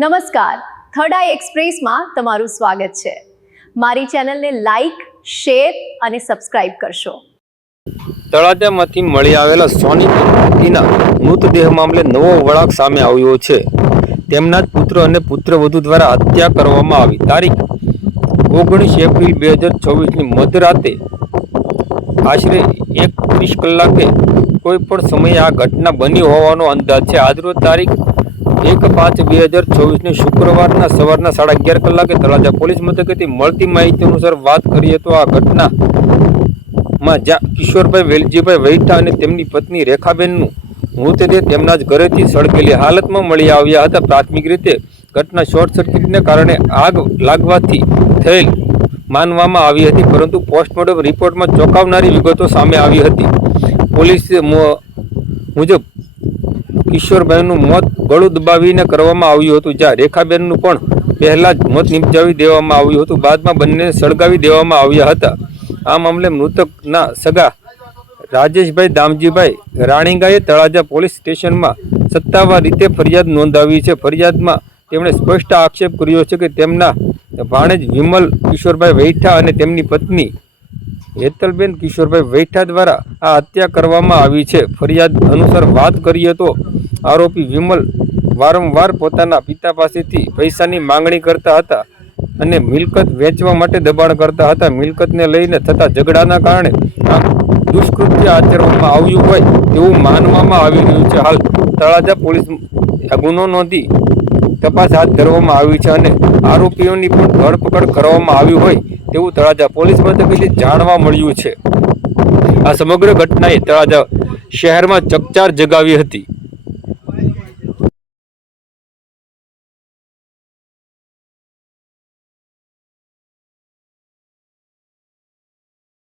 નમસ્કાર, થર્ડ આઈ એક્સપ્રેસમાં તમારું સ્વાગત છે। મારી ચેનલને લાઈક, શેર અને સબસ્ક્રાઇબ કરશો। તળાજામાંથી મળી આવેલા સોની દંપતીના મૃતદેહ મામલે નવો વળાંક સામે આવ્યો છે। તેમના જ પુત્ર અને પુત્રવધુ દ્વારા હત્યા કરવામાં આવી। તારીખ 19 એપ્રિલ 2024ની મધરાતે આશરે 1:30 કલાકે કોઈ પણ સમયે આ ઘટના બની હોવાનો અંદાજ છે। આજરોજ તારીખ 1/5/2024 શુક્રવારના સવારના 11:30 કલાકે તળાજા પોલીસ મથકેથી મળતી માહિતી અનુસાર વાત કરીએ તો આ ઘટનામાં જ્યાં કિશોરભાઈ વેલજીભાઈ વૈઠા અને તેમની પત્ની રેખાબેનનું મૃતદેહ તેમના જ ઘરેથી સળગેલી હાલતમાં મળી આવ્યા હતા। પ્રાથમિક રીતે ઘટના શોર્ટ સર્કિટને કારણે આગ લાગવાથી થયેલ માનવામાં આવી હતી, પરંતુ પોસ્ટમોર્ટમ રિપોર્ટમાં ચોંકાવનારી વિગતો સામે આવી હતી। પોલીસ મુજબ કિશોરભાઈનું મોત ગળું દબાવીને કરવામાં આવ્યું હતું, જ્યાં રેખાબેનનું પણ પહેલા જ મોત નિપજાવી દેવામાં આવ્યું હતું। બાદમાં બંનેને સળગાવી દેવામાં આવ્યા હતા। આ મામલે મૃતકના સગા રાજેશભાઈ દામજીભાઈ રાણીગાએ તળાજા પોલીસ સ્ટેશનમાં સત્તાવાર રીતે ફરિયાદ નોંધાવી છે। ફરિયાદમાં તેમણે સ્પષ્ટ આક્ષેપ કર્યો છે કે તેમના ભાણેજ વિમલ કિશોરભાઈ વૈઠા અને તેમની પત્ની હેતલબેન કિશોરભાઈ વૈઠા દ્વારા આ હત્યા કરવામાં આવી છે। ફરિયાદ અનુસાર વાત કરીએ તો આરોપી વિમલ વારંવાર પોતાના પિતા પાસેથી પૈસાની માંગણી કરતા હતા અને મિલકત વેચવા માટે દબાણ કરતા હતા। મિલકતને લઈને થતા ઝઘડાના કારણે આ દુષ્કૃત્ય આચરવામાં આવ્યું હોય તેવું માનવામાં આવી રહ્યું છે। હાલ તળાજા પોલીસ ગુનો નોંધી તપાસ હાથ ધરવામાં આવી છે અને આરોપીઓની પણ ધરપકડ કરવામાં આવી હોય તેવું તળાજા પોલીસ મથકેથી જાણવા મળ્યું છે। આ સમગ્ર ઘટનાએ તળાજા શહેરમાં ચકચાર જગાવી હતી।